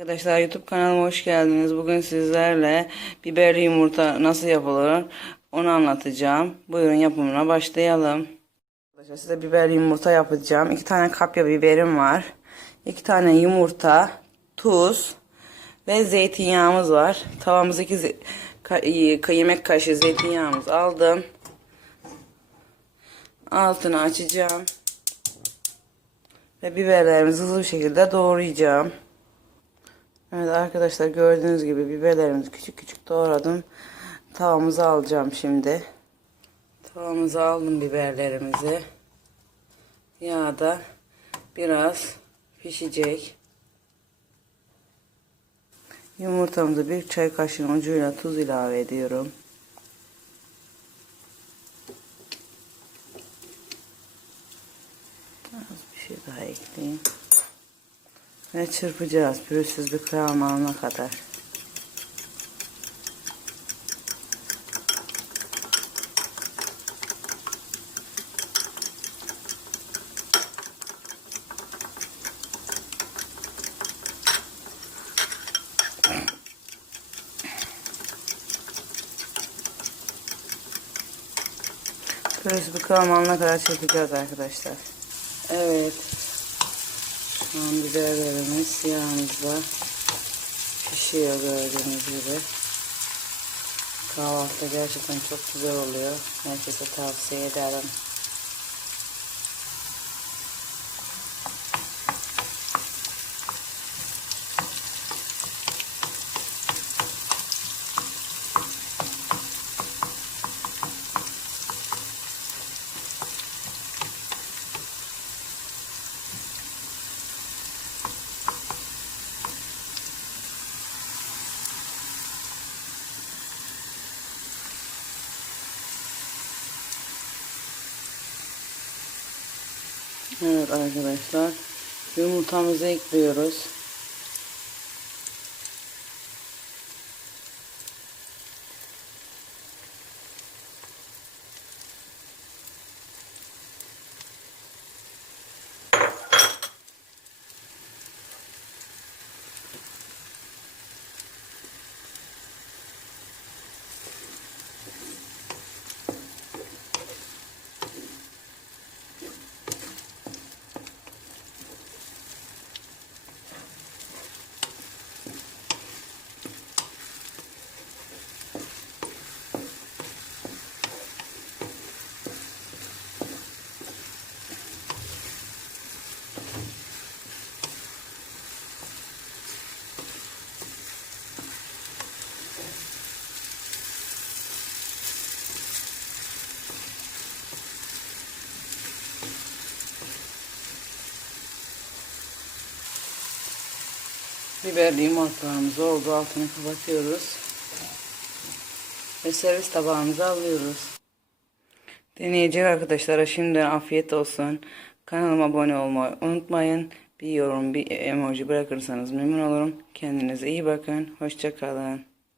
Arkadaşlar YouTube kanalıma hoş geldiniz. Bugün sizlerle biberli yumurta nasıl yapılır onu anlatacağım. Buyurun yapımına başlayalım. Arkadaşlar size biberli yumurta yapacağım. İki tane kapya biberim var. İki tane yumurta, tuz ve zeytinyağımız var. Tavamızdaki ze- ka- ka- yemek kaşığı zeytinyağımızı aldım. Altını açacağım. Ve biberlerimizi hızlı bir şekilde doğrayacağım. Evet arkadaşlar gördüğünüz gibi biberlerimizi küçük küçük doğradım. Tavamıza alacağım şimdi. Tavamıza aldım biberlerimizi. Yağda biraz pişecek. Yumurtamızı bir çay kaşığının ucuyla tuz ilave ediyorum. Az bir şey daha ekleyeyim. Ve çırpacağız pürüzsüz bir kıvam alana kadar. Pürüzsüz bir kıvam alana kadar çırpacağız arkadaşlar. Evet. Şu an biberlerimiz yağımızla pişiyor gördüğünüz gibi. Kahvaltıda gerçekten çok güzel oluyor. Herkese tavsiye ederim. Evet arkadaşlar. Yumurtamızı ekliyoruz. Biberli yumurtalarımız oldu. Altını kapatıyoruz. Ve servis tabağımıza alıyoruz. Deneyecek arkadaşlara şimdiden afiyet olsun. Kanalıma abone olmayı unutmayın. Bir yorum, bir emoji bırakırsanız memnun olurum. Kendinize iyi bakın. Hoşçakalın.